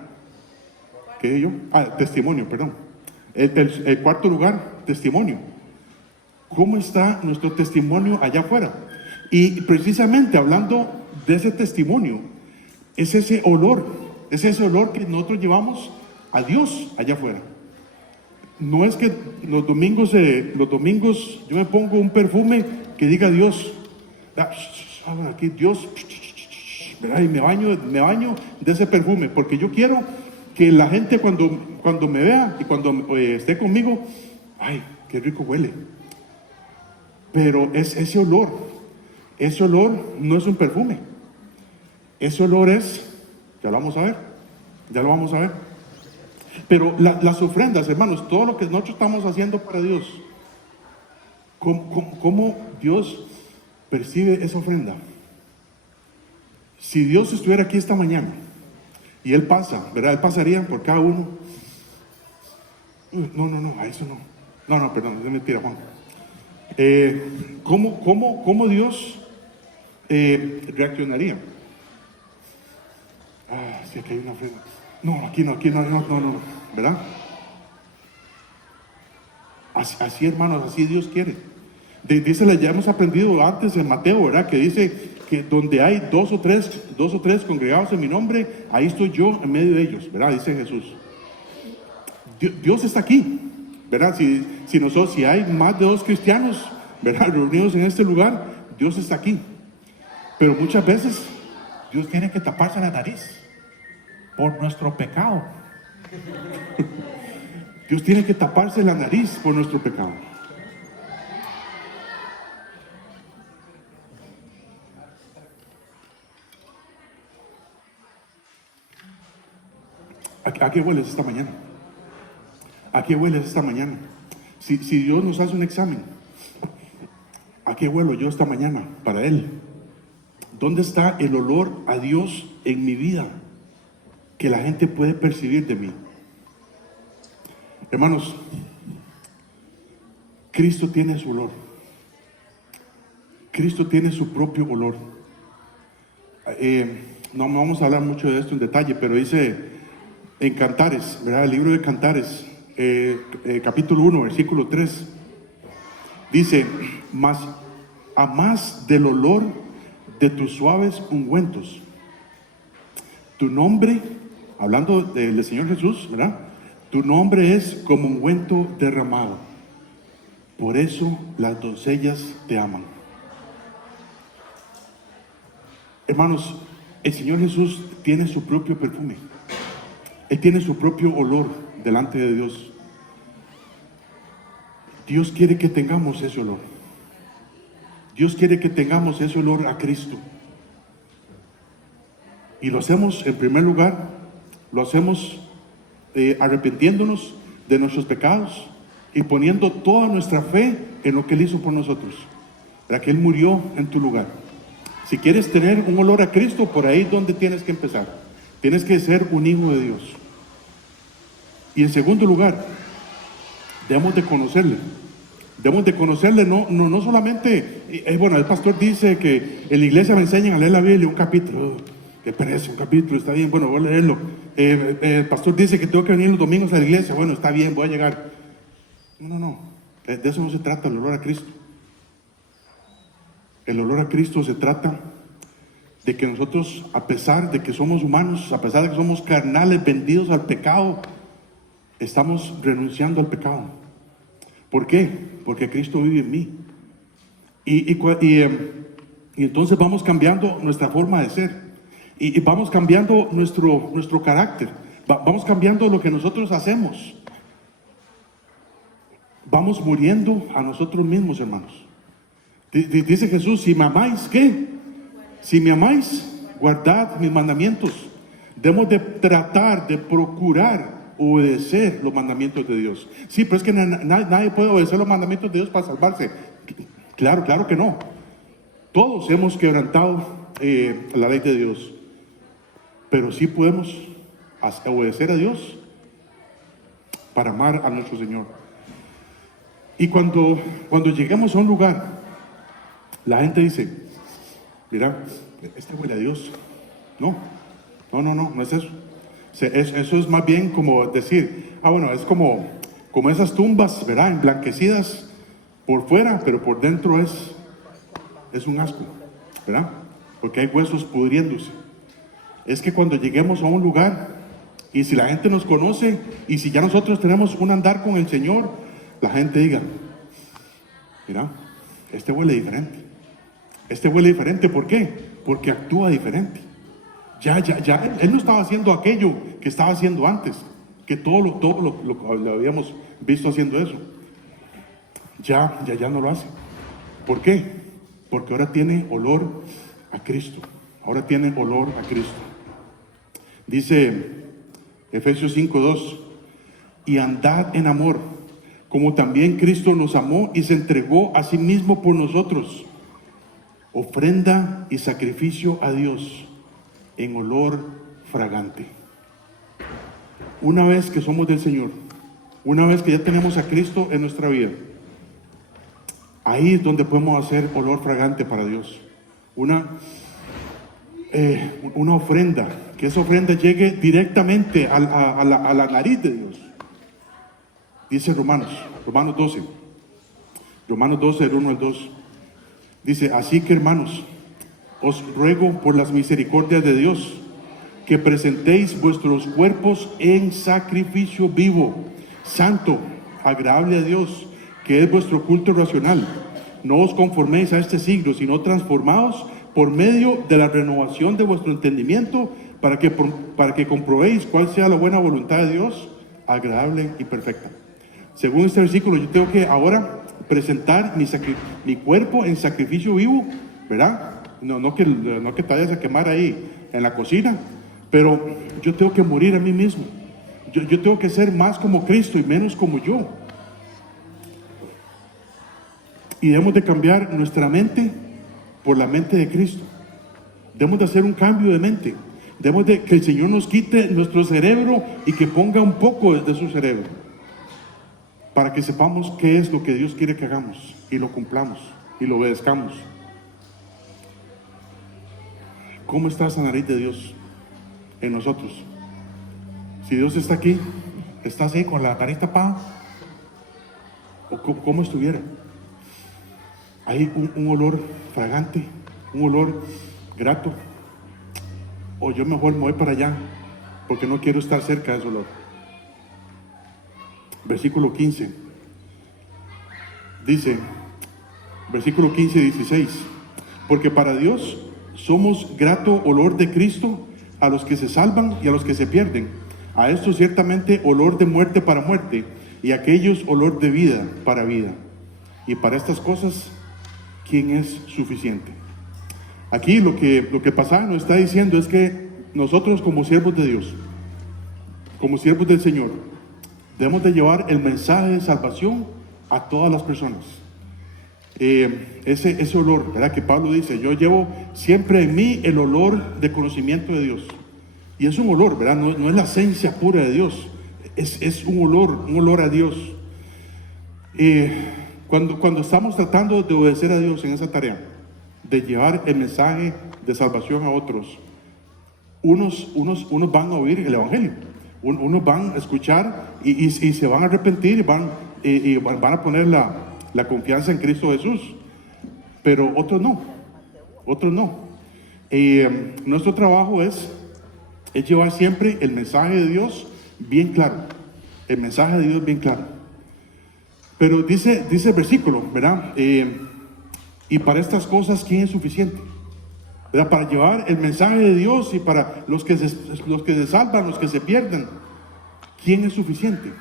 ¿Qué dije yo? Testimonio, perdón. El cuarto lugar, testimonio. ¿Cómo está nuestro testimonio allá afuera? Y precisamente hablando de ese testimonio, es ese olor que nosotros llevamos a Dios allá afuera. no es que los domingos yo me pongo un perfume que diga Dios. Aquí Dios, ¿verdad? Y me baño de ese perfume, porque yo quiero que la gente cuando me vea y cuando esté conmigo, ay, qué rico huele. Pero ese olor no es un perfume. Ese olor ya lo vamos a ver. Pero las ofrendas, hermanos, todo lo que nosotros estamos haciendo para Dios, ¿cómo Dios percibe esa ofrenda? Si Dios estuviera aquí esta mañana y Él pasa, ¿verdad? Él pasaría por cada uno. No, a eso no. No, perdón, es mentira, Juan. ¿Cómo Dios reaccionaría? Sí, aquí hay una ofrenda. No, aquí no, ¿verdad? Así, hermanos, así Dios quiere. Dice, ya hemos aprendido antes en Mateo, ¿verdad? Que dice que donde hay dos o tres congregados en mi nombre, ahí estoy yo en medio de ellos, ¿verdad? Dice Jesús. Dios está aquí, ¿verdad? Si hay más de 2 cristianos, ¿verdad? Reunidos en este lugar, Dios está aquí. Pero muchas veces Dios tiene que taparse la nariz por nuestro pecado. Dios tiene que taparse la nariz por nuestro pecado. ¿A qué hueles esta mañana? ¿A qué hueles esta mañana? Si Dios nos hace un examen, ¿a qué huelo yo esta mañana para Él? ¿Dónde está el olor a Dios en mi vida que la gente puede percibir de mí? Hermanos, Cristo tiene su olor. Cristo tiene su propio olor. No vamos a hablar mucho de esto en detalle, pero dice en Cantares, ¿verdad? El libro de Cantares, capítulo 1, versículo 3, dice, a más del olor de tus suaves ungüentos, tu nombre, hablando del Señor Jesús, ¿verdad? Tu nombre es como ungüento derramado, por eso las doncellas te aman. Hermanos, el Señor Jesús tiene su propio perfume. Él tiene su propio olor delante de Dios. Dios quiere que tengamos ese olor. Dios quiere que tengamos ese olor a Cristo. Y lo hacemos, en primer lugar, lo hacemos arrepintiéndonos de nuestros pecados y poniendo toda nuestra fe en lo que Él hizo por nosotros, para que Él murió en tu lugar. Si quieres tener un olor a Cristo, por ahí es donde tienes que empezar. Tienes que ser un hijo de Dios. Y en segundo lugar, debemos de conocerle. Debemos de conocerle, no solamente, bueno, el pastor dice que en la iglesia me enseñan a leer la Biblia, un capítulo, qué pereza, un capítulo, está bien, bueno, voy a leerlo. El pastor dice que tengo que venir los domingos a la iglesia, bueno, está bien, voy a llegar. No, de eso no se trata el olor a Cristo. El olor a Cristo se trata de que nosotros, a pesar de que somos humanos, a pesar de que somos carnales vendidos al pecado, estamos renunciando al pecado. ¿Por qué? Porque Cristo vive en mí. Y entonces vamos cambiando nuestra forma de ser. Y vamos cambiando nuestro carácter. Vamos cambiando lo que nosotros hacemos. Vamos muriendo a nosotros mismos, hermanos. Dice Jesús, si me amáis, ¿qué? Si me amáis, guardad mis mandamientos. Debemos de tratar, de procurar obedecer los mandamientos de Dios. Sí, pero es que nadie puede obedecer los mandamientos de Dios para salvarse. Claro que no. Todos hemos quebrantado la ley de Dios. Pero sí podemos obedecer a Dios para amar a nuestro Señor. Y cuando lleguemos a un lugar, la gente dice, mira, este huele a Dios. No es eso. Eso es más bien como decir, bueno, es como esas tumbas, ¿verdad? Emblanquecidas por fuera, pero por dentro es un asco, ¿verdad? Porque hay huesos pudriéndose. Es que cuando lleguemos a un lugar Y si la gente nos conoce y si ya nosotros tenemos un andar con el Señor, la gente diga, mira, este huele diferente. Este huele diferente, ¿por qué? Porque actúa diferente. Ya, él no estaba haciendo aquello que estaba haciendo antes, que todo lo habíamos visto haciendo eso. Ya no lo hace. ¿Por qué? Porque ahora tiene olor a Cristo. Ahora tiene olor a Cristo. Dice Efesios 5:2, y andad en amor, como también Cristo nos amó y se entregó a sí mismo por nosotros, ofrenda y sacrificio a Dios en olor fragante. Una vez que somos del Señor, una vez que ya tenemos a Cristo en nuestra vida, ahí es donde podemos hacer olor fragante para Dios. Una ofrenda, que esa ofrenda llegue directamente a la nariz de Dios. Dice Romanos 12, del 1 al 2. Dice, así que hermanos, os ruego por las misericordias de Dios, que presentéis vuestros cuerpos en sacrificio vivo, santo, agradable a Dios, que es vuestro culto racional. No os conforméis a este siglo, sino transformaos por medio de la renovación de vuestro entendimiento, para que comprobéis cuál sea la buena voluntad de Dios, agradable y perfecta. Según este versículo, yo tengo que ahora presentar mi cuerpo en sacrificio vivo, ¿verdad? No que te vayas a quemar ahí en la cocina, pero yo tengo que morir a mí mismo. Yo tengo que ser más como Cristo y menos como yo. Y debemos de cambiar nuestra mente por la mente de Cristo. Debemos de hacer un cambio de mente. Debemos de que el Señor nos quite nuestro cerebro y que ponga un poco de su cerebro, para que sepamos qué es lo que Dios quiere que hagamos y lo cumplamos y lo obedezcamos. ¿Cómo está esa nariz de Dios en nosotros? Si Dios está aquí, ¿estás ahí con la nariz tapada? ¿O cómo estuviera? Hay un olor fragante, un olor grato. O yo mejor me voy para allá, porque no quiero estar cerca de ese olor. Versículo 15. Dice, versículo 15 y 16. Porque para Dios somos grato olor de Cristo a los que se salvan y a los que se pierden. A estos ciertamente olor de muerte para muerte, y a aquellos olor de vida para vida. Y para estas cosas, ¿quién es suficiente? Aquí lo que Pasá nos está diciendo es que nosotros, como siervos de Dios, como siervos del Señor, debemos de llevar el mensaje de salvación a todas las personas. Ese olor, ¿verdad? Que Pablo dice, yo llevo siempre en mí el olor de conocimiento de Dios. Y es un olor, ¿verdad? No es la esencia pura de Dios, es un olor a Dios. Cuando estamos tratando de obedecer a Dios en esa tarea, de llevar el mensaje de salvación a otros, unos van a oír el Evangelio, unos van a escuchar y se van a arrepentir y van a poner la confianza en Cristo Jesús, pero otros no. Nuestro trabajo es llevar siempre el mensaje de Dios bien claro, pero dice el versículo, ¿verdad? Y para estas cosas, ¿quién es suficiente? ¿Verdad? Para llevar el mensaje de Dios y para los que se salvan, los que se pierden, ¿quién es suficiente?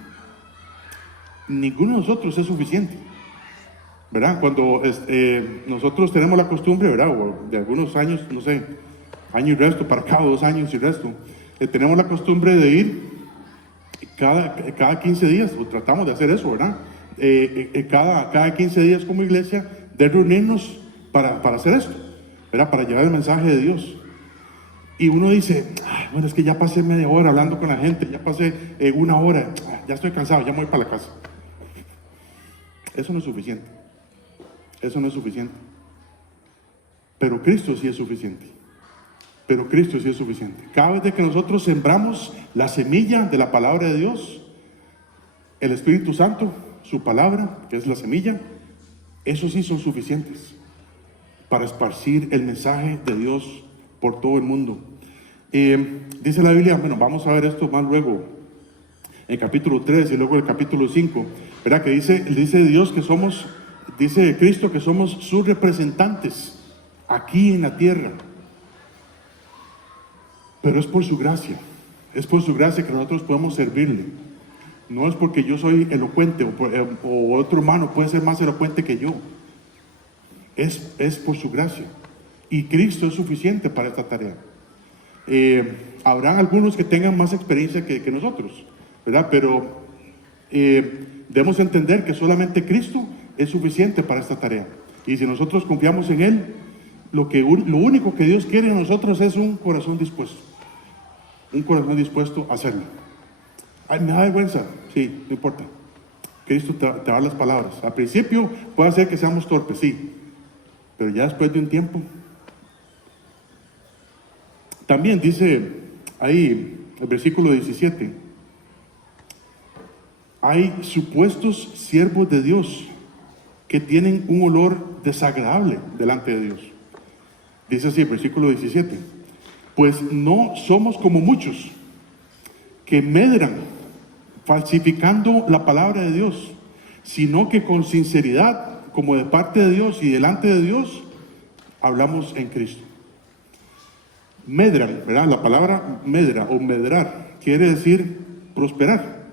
Ninguno de nosotros es suficiente, ¿verdad? Cuando nosotros tenemos la costumbre, ¿verdad? O de algunos años, no sé, año y resto, para cada 2 años y resto, tenemos la costumbre de ir cada 15 días, o tratamos de hacer eso, ¿verdad? Cada 15 días como iglesia, de reunirnos para hacer esto, ¿verdad? Para llevar el mensaje de Dios. Y uno dice, bueno, es que ya pasé media hora hablando con la gente, ya pasé 1 hora, ya estoy cansado, ya me voy para la casa. Eso no es suficiente. Pero Cristo sí es suficiente. Cada vez que nosotros sembramos la semilla de la palabra de Dios, el Espíritu Santo, su palabra, que es la semilla, esos sí son suficientes para esparcir el mensaje de Dios por todo el mundo. Dice la Biblia, bueno, vamos a ver esto más luego, en capítulo 3 y luego el capítulo 5, ¿verdad? Que dice Dios que somos, dice Cristo que somos sus representantes aquí en la tierra. Pero es por su gracia que nosotros podemos servirle. No es porque yo soy elocuente o otro hermano puede ser más elocuente que yo. Es por su gracia. Y Cristo es suficiente para esta tarea. Habrán algunos que tengan más experiencia que nosotros, ¿verdad? Pero debemos entender que solamente Cristo es suficiente para esta tarea. Y si nosotros confiamos en Él, lo único que Dios quiere en nosotros es un corazón dispuesto. Un corazón dispuesto a hacerlo. Ay, me da vergüenza. Sí, no importa. Cristo te da las palabras. Al principio puede ser que seamos torpes, sí. Pero ya después de un tiempo. También dice ahí, el versículo 17. Hay supuestos siervos de Dios que tienen un olor desagradable delante de Dios. Dice así el versículo 17. Pues no somos como muchos que medran falsificando la palabra de Dios, sino que con sinceridad, como de parte de Dios y delante de Dios, hablamos en Cristo. Medran, ¿verdad? La palabra medra o medrar quiere decir prosperar.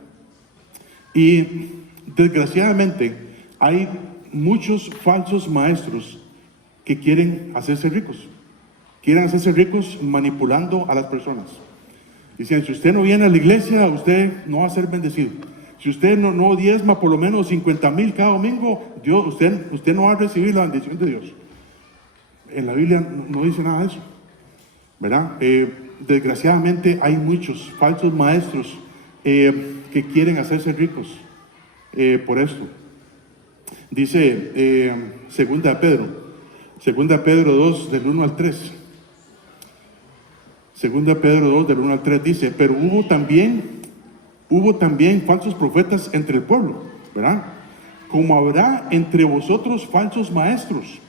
Y desgraciadamente hay muchos falsos maestros que quieren hacerse ricos. Quieren hacerse ricos manipulando a las personas. Dicen, si usted no viene a la iglesia, usted no va a ser bendecido. Si usted no diezma por lo menos 50,000 cada domingo, usted no va a recibir la bendición de Dios. En la Biblia no dice nada de eso, ¿verdad? Desgraciadamente hay muchos falsos maestros que quieren hacerse ricos por esto. Dice Segunda de Pedro 2, del 1 al 3. Segunda Pedro 2, del 1 al 3 dice, pero hubo también falsos profetas entre el pueblo, ¿verdad? Como habrá entre vosotros falsos maestros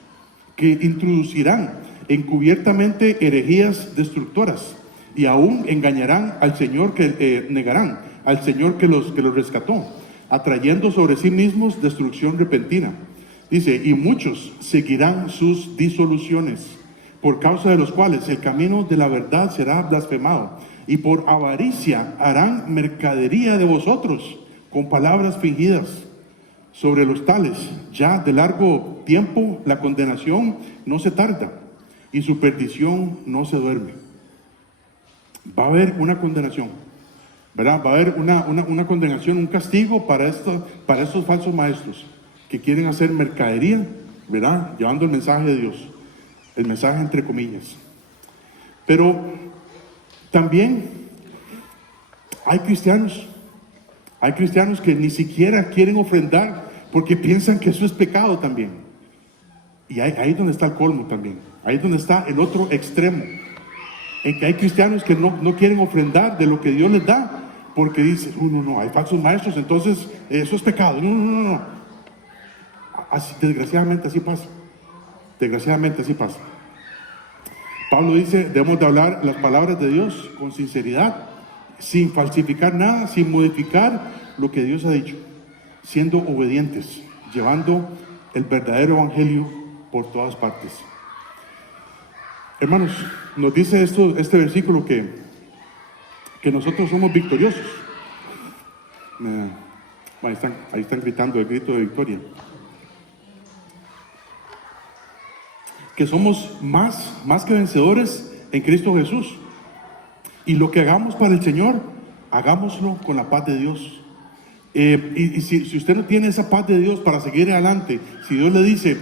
que introducirán encubiertamente herejías destructoras y aún engañarán al Señor negarán al Señor que los rescató, atrayendo sobre sí mismos destrucción repentina. Dice, y muchos seguirán sus disoluciones, por causa de los cuales el camino de la verdad será blasfemado, y por avaricia harán mercadería de vosotros con palabras fingidas. Sobre los tales, ya de largo tiempo, la condenación no se tarda, y su perdición no se duerme. Va a haber una condenación, ¿verdad? Va a haber una condenación, un castigo para estos falsos maestros que quieren hacer mercadería, ¿verdad? Llevando el mensaje de Dios. El mensaje entre comillas. Pero también hay cristianos que ni siquiera quieren ofrendar porque piensan que eso es pecado también. Y ahí es donde está el colmo también. Ahí es donde está el otro extremo. En que hay cristianos que no quieren ofrendar de lo que Dios les da porque dicen, no, hay falsos maestros, entonces eso es pecado. No. Así, desgraciadamente así pasa. Desgraciadamente así pasa. Pablo dice, debemos de hablar las palabras de Dios con sinceridad, sin falsificar nada, sin modificar lo que Dios ha dicho, siendo obedientes, llevando el verdadero evangelio por todas partes. Hermanos, nos dice este versículo que nosotros somos victoriosos. Ahí están gritando el grito de victoria. Que somos más que vencedores en Cristo Jesús. Y lo que hagamos para el Señor, hagámoslo con la paz de Dios. Y si usted no tiene esa paz de Dios para seguir adelante, si Dios le dice,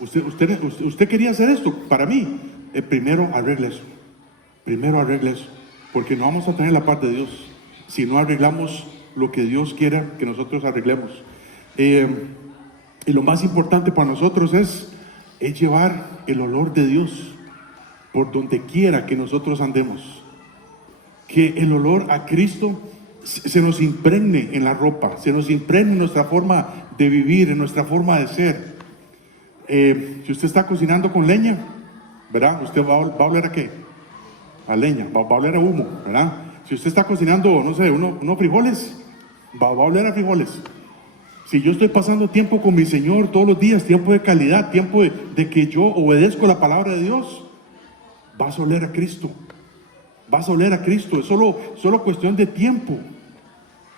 usted quería hacer esto para mí, primero arregle eso, porque no vamos a tener la paz de Dios si no arreglamos lo que Dios quiera que nosotros arreglemos. Y lo más importante para nosotros es llevar el olor de Dios por donde quiera que nosotros andemos. Que el olor a Cristo se nos impregne en la ropa, se nos impregne en nuestra forma de vivir, en nuestra forma de ser. Si usted está cocinando con leña, ¿verdad? ¿Usted va a oler a qué? a leña, va a oler a humo, ¿verdad? Si usted está cocinando, no sé, unos frijoles, va a oler a frijoles. Si yo estoy pasando tiempo con mi Señor todos los días, tiempo de calidad, tiempo de que yo obedezco la palabra de Dios, vas a oler a Cristo. Vas a oler a Cristo. Es solo cuestión de tiempo.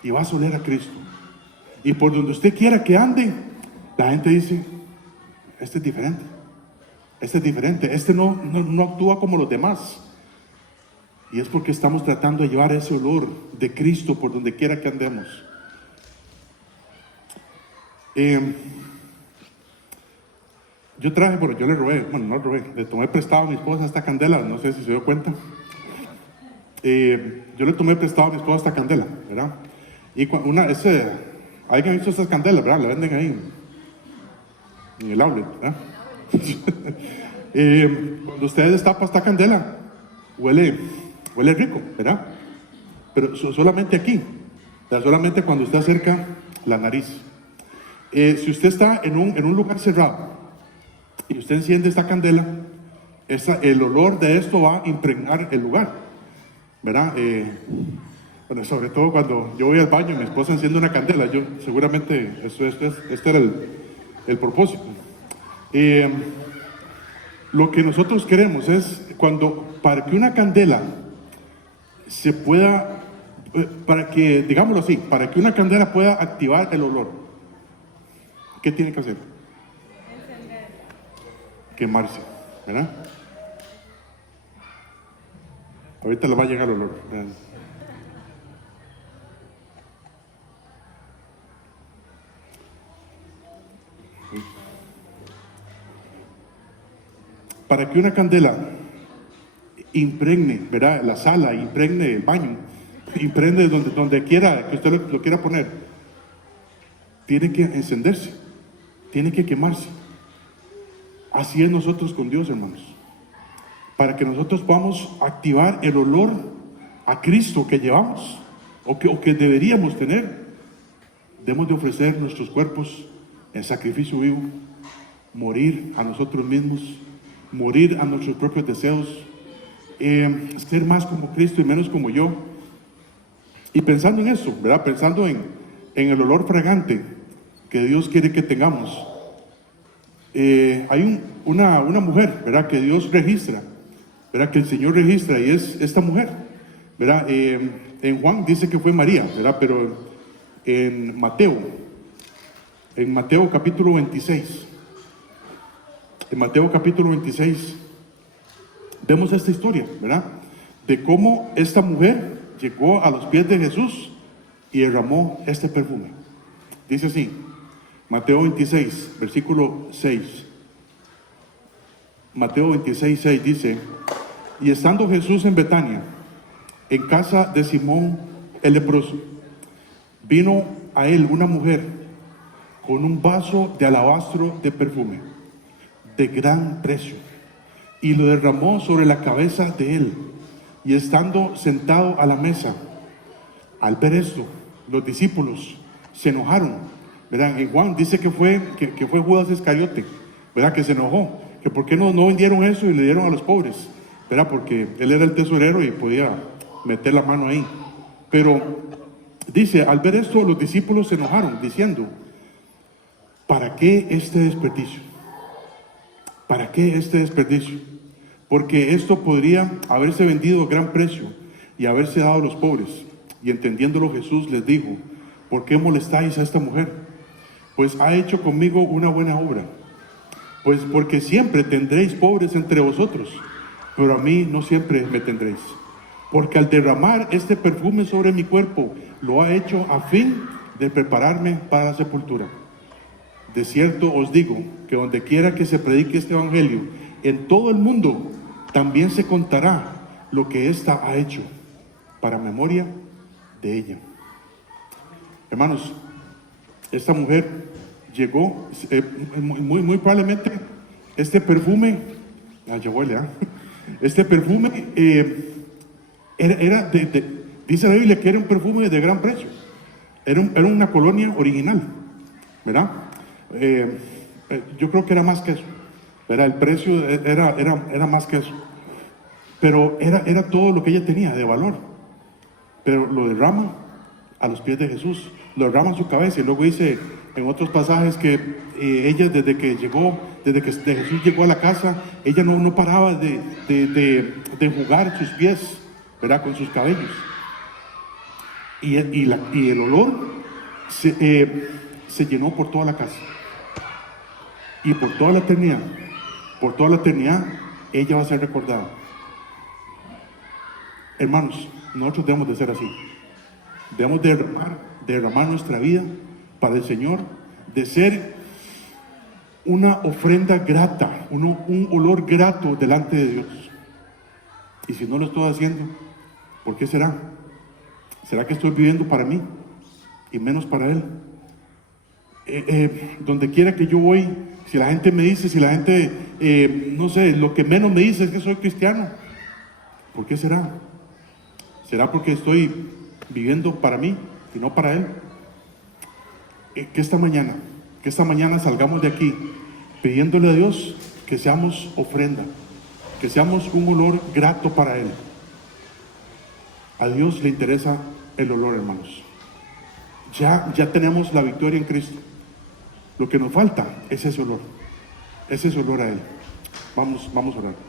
Y vas a oler a Cristo. Y por donde usted quiera que ande, la gente dice, este es diferente. Este es diferente. Este no actúa como los demás. Y es porque estamos tratando de llevar ese olor de Cristo por donde quiera que andemos. Yo traje, bueno, yo le robé, bueno, no le robé, le tomé prestado a mi esposa esta candela, no sé si se dio cuenta. Yo le tomé prestado a mi esposa esta candela, ¿verdad? Y alguien ha visto estas candelas, ¿verdad? La venden ahí en el outlet, ¿verdad? Cuando usted destapa esta candela, huele rico, ¿verdad? Pero solamente aquí, ¿verdad? Solamente cuando usted acerca la nariz. Si usted está en un lugar cerrado y usted enciende esta candela, el olor de esto va a impregnar el lugar, ¿verdad? Bueno, sobre todo cuando yo voy al baño y mi esposa enciende una candela, yo seguramente este era el propósito. Lo que nosotros queremos es para que una candela se pueda, digámoslo así, para que una candela pueda activar el olor, ¿qué tiene que hacer? Quemarse, ¿verdad? Ahorita le va a llegar el olor. Para que una candela impregne, ¿verdad? La sala, impregne el baño, impregne donde quiera que usted lo quiera poner, tiene que encenderse, tiene que quemarse. Así es nosotros con Dios, hermanos. Para que nosotros podamos activar el olor a Cristo que llevamos o que deberíamos tener, debemos de ofrecer nuestros cuerpos en sacrificio vivo, morir a nosotros mismos, morir a nuestros propios deseos, ser más como Cristo y menos como yo. Y pensando en eso, ¿verdad? Pensando en el olor fragante que Dios quiere que tengamos. Hay una mujer, ¿verdad? Que Dios registra, ¿verdad? Que el Señor registra, y es esta mujer, ¿verdad? En Juan dice que fue María, ¿verdad? Pero en Mateo capítulo 26, vemos esta historia, ¿verdad? De cómo esta mujer llegó a los pies de Jesús y derramó este perfume. Dice así, Mateo 26, versículo 6. Mateo 26, 6 dice, y estando Jesús en Betania, en casa de Simón el leproso, vino a él una mujer con un vaso de alabastro de perfume, de gran precio, y lo derramó sobre la cabeza de él. Y estando sentado a la mesa, al ver esto, los discípulos se enojaron, ¿verdad? En Juan dice que fue Judas Iscariote, ¿verdad? Que se enojó, que por qué no vendieron eso y le dieron a los pobres, ¿verdad? Porque él era el tesorero y podía meter la mano ahí. Pero dice, al ver esto, los discípulos se enojaron, diciendo, ¿para qué este desperdicio? ¿Para qué este desperdicio? Porque esto podría haberse vendido a gran precio y haberse dado a los pobres. Y entendiéndolo, Jesús les dijo, ¿por qué molestáis a esta mujer? Pues ha hecho conmigo una buena obra. Pues porque siempre tendréis pobres entre vosotros, pero a mí no siempre me tendréis. Porque al derramar este perfume sobre mi cuerpo, lo ha hecho a fin de prepararme para la sepultura. De cierto os digo que donde quiera que se predique este evangelio, en todo el mundo también se contará lo que ésta ha hecho, para memoria de ella. Hermanos, esta mujer llegó, muy probablemente este perfume, ya huele, este perfume dice la Biblia que era un perfume de gran precio, era una colonia original, ¿verdad? Yo creo que era más que eso, ¿verdad? El precio era más que eso. pero era todo lo que ella tenía de valor, pero lo derrama a los pies de Jesús, lo derrama en su cabeza. Y luego dice en otros pasajes que ella desde que Jesús llegó a la casa, ella no paraba de jugar sus pies, ¿verdad? Con sus cabellos. Y el olor se llenó por toda la casa. Y por toda la eternidad, ella va a ser recordada. Hermanos, nosotros debemos de ser así. Debemos de derramar nuestra vida para el Señor, de ser una ofrenda grata, un olor grato delante de Dios. Y si no lo estoy haciendo, ¿por qué será? ¿Será que estoy viviendo para mí y menos para Él? Donde quiera que yo voy, si la gente me dice, no sé, lo que menos me dice es que soy cristiano, ¿por qué será? ¿Será porque estoy viviendo para mí y no para Él? Que esta mañana salgamos de aquí pidiéndole a Dios que seamos ofrenda, que seamos un olor grato para Él. A Dios le interesa el olor, hermanos. Ya tenemos la victoria en Cristo. Lo que nos falta es ese olor a Él. Vamos a orar.